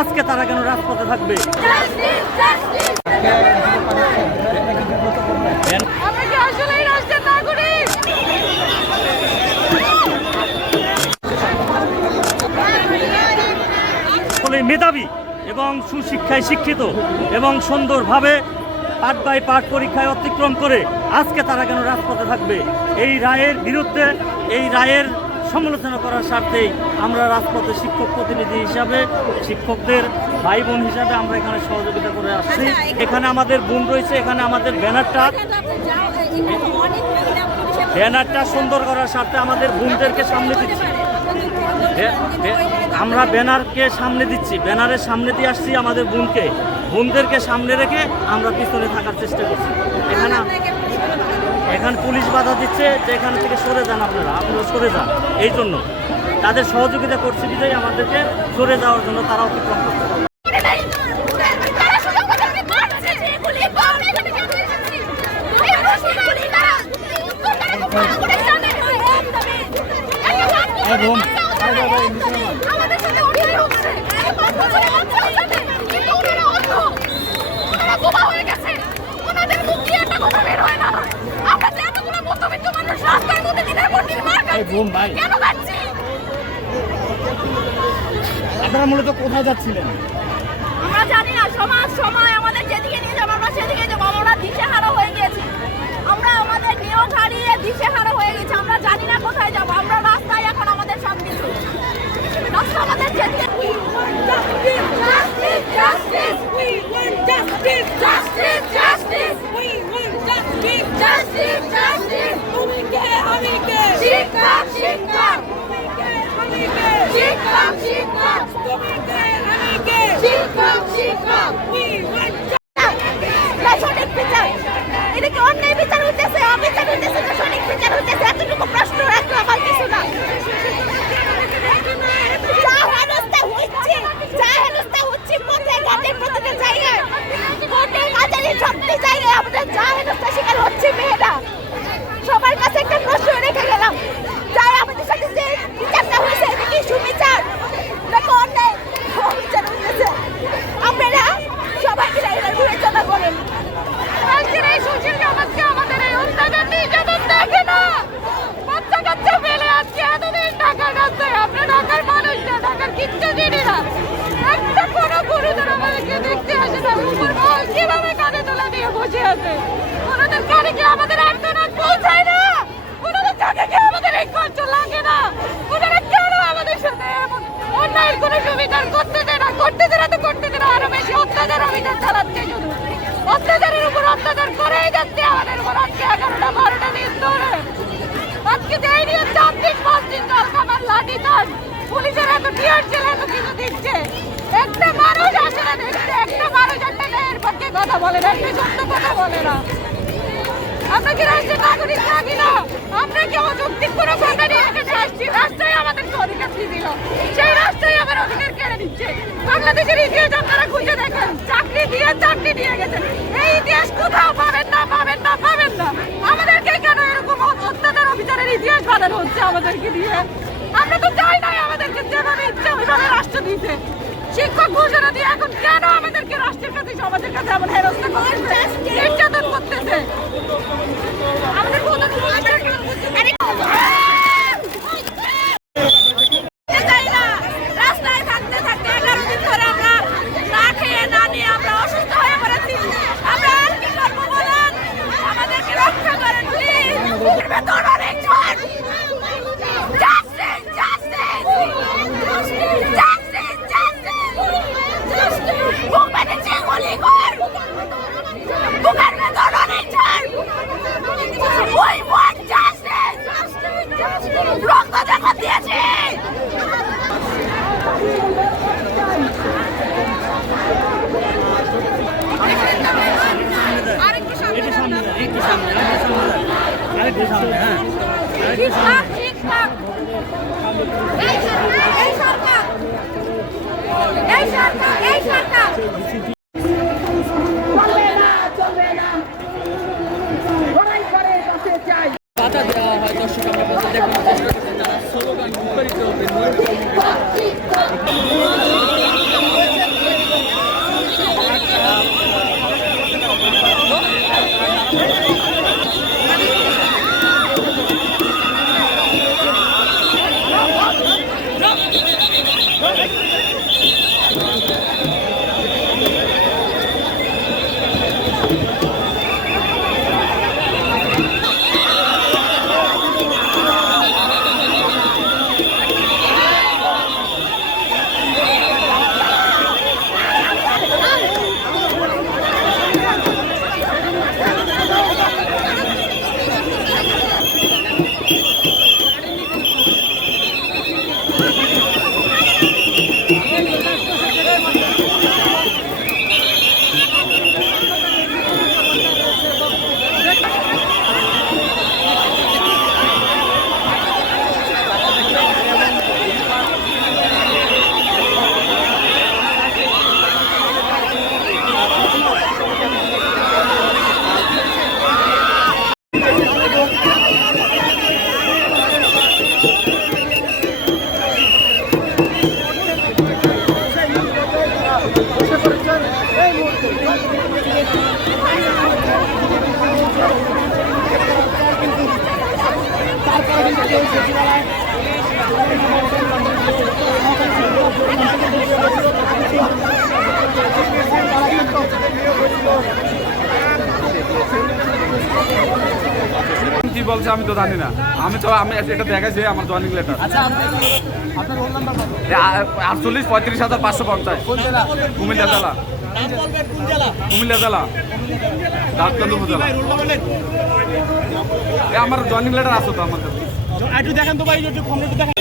আজকে তারা কেন রাজপথে থাকবে? মেধাবী এবং সুশিক্ষায় শিক্ষিত এবং সুন্দরভাবে পাঠ বাই পাঠ পরীক্ষায় অতিক্রম করে আজকে তারা কেন রাজপথে থাকবে? এই রায়ের বিরুদ্ধে, এই রায়ের সমালোচনা করার স্বার্থেই আমরা রাজপথে শিক্ষক প্রতিনিধি হিসাবে শিক্ষকদের ভাই বোন হিসাবে আমরা এখানে সহযোগিতা করে আসছি। এখানে আমাদের বোন রয়েছে এখানে আমাদের ব্যানারটা। ব্যানারটা সুন্দর করার স্বার্থে আমাদের বোনদেরকে সামনে দিচ্ছি। আমরা ব্যানারকে সামনে দিচ্ছি ব্যানারের সামনে দিয়ে আসছি আমাদের বোনকে। বোনদেরকে সামনে রেখে আমরা পিছনে থাকার চেষ্টা করছি। এখানে এখানে পুলিশ বাধা দিচ্ছে যে এখান থেকে সরে যান আপনারা আপনারা সরে যান। এই জন্য তাদের সহযোগিতা করছে বিধায় আমাদেরকে সরে যাওয়ার জন্য তারা অতিক্রম করছে আমাদের সাথে অন্যায় হচ্ছে পাঁচ বছরের বাচ্চার সাথে কিন্তু ওনারা অন্ধ ওনারা বোবা হয়ে গেছে ওনাদের মুখ দিয়ে একটা কথা বের হয় না আমরা যে এতগুলো মধ্যবিত্ত মানুষ রাস্তার মধ্যে দিনের পর দিন ভাই। আপনারা মূলত কোথায় যাচ্ছিলেন? আমরা জানি না সমাজ সময় আমাদের যেদিকে নিয়ে যাব আমরা সেদিকে যাব। আমরা দিশেহারা হয়ে গেছি। আমরা আমাদের নিয়োগ হারিয়ে দিশেহারা হয়ে গেছি। আমরা জানি না কোথায় যাব। আমরা রাস্তায় এখন আমাদের সব কিছু রাস্তা আমাদের যেদিকে Justice, we want justice. Justice, justice, we want justice. Justice, justice, তুমি কে আমি কে শিক্ষক শিক্ষক তুমি কে আমি কে শিক্ষক শিক্ষক তুমি কে আমি কে শিক্ষক শিক্ষক we want না সঠিক বিচার এটা কি অন্যায় বিচার হইতেছে অবিচার হইতেছে না সঠিক বিচার হইতেছে এতটুকু প্রশ্ন রাখল আমার কিছু না যা হেনস্থা হচ্ছে যা হেনস্থা হচ্ছে প্রত্যেক ঘাটের প্রত্যেক জায়গায় কোর্টে কাছারি সব জায়গায় আমাদের যা হেনস্থা শিকার হচ্ছে মেয়েরা সবার কাছে একটা প্রশ্ন রেখে গেলাম যাই আমাদের সাথে যে বিচারটা হয়েছে এটা কি সুবিচার নাকি অন্যায় অবিচার হইতেছে আপনারা সবাই মিলে এটা বিবেচনা করেন আজকের এই সুশীল সমাজকে আমাদের এই অত্যাচার নির্যাতন দেখে না বাচ্চা কাচ্চা ফেলে আজকে এতদিন ঢাকার রাস্তায় আমরা ঢাকার মানুষ না ঢাকার কিচ্ছু চিনি না একটা কোনো গুরুজন আমাদেরকে দেখতে আসে না উপর মহল কীভাবে কাঁধে তোলা দিয়ে বসে আছে। ওনাদের কানে কি আমাদের আর্তনাদ পৌঁছায় না। ওনাদের চোখে কি আমাদের এই কষ্ট লাগে না। ওনারা কেন আমাদের সাথে এমন অন্যায়ের কোনো সুবিচার করতে দেয় না? করতে দেয় না তো করতে দেয় না। আরও বেশি অত্যাচার অভিযান চালাচ্ছে শুধু। অত্যাচারের উপর অত্যাচার করেই যাচ্ছে আমাদের উপর। আজকে এগারোটা, বারোটা দিন ধরে। আজকে দেয় নিয়ে চার দিন পাঁচ দিন জল খাবার লাঠি চান পুলিশের এত টিয়ার ছিল এত কিছু দিচ্ছে। একটা মানুষ আসে না দেখতে। একটা মানুষ একটা মেয়ের কথা বলে না, একটা সত্য কথা বলে না। আমরা কি রাষ্ট্রের নাগরিক? থাকি না? আমরা কি অযৌক্তিক কোনো কথা নিয়ে এখানে আসছি? রাষ্ট্রই আমাদেরকে অধিকার দিয়ে দিল। সেই রাষ্ট্রই আমার অধিকার কেড়ে নিচ্ছে। বাংলাদেশের ইতিহাস আপনারা খুঁজে দেখেন। চাকরি দিয়ে চাকরি দিয়ে গেছেন। এই ইতিহাস কোথাও পাবেন না পাবেন না পাবেন না। আমাদেরকে কেন এরকম অত্যাচার, অবিচারের ইতিহাস বানানো হচ্ছে আমাদেরকে দিয়ে? আমরা তো চাই নাই আমাদেরকে যেভাবে ইচ্ছে ওইভাবে রাষ্ট্র দিতে। শিক্ষক ঘোষণা দিয়ে এখন কেন আমাদেরকে রাষ্ট্রের কাছে সমাজের কাছে এমন হেরস্তা করতেছে একটু সামনে। আরেকটু সামনে হ্যাঁ। আরেকটু সামনে। এই সরকার। এই সরকার এই সরকার। কি বলছে আমি তো জানি না। আমি তো আমি এটা দেখাচ্ছি আমার জয়নিং লেটার আটচল্লিশ পঁয়ত্রিশ হাজার পাঁচশো পঞ্চাশ। কুমিল্লা জেলা। কুমিল্লা জেলা। দাঁতকান্দ আমার জয়নিং লেটার আছে তো আমার কাছে। একটু দেখেন তো ভাই একটু কমপ্লিট দেখেন।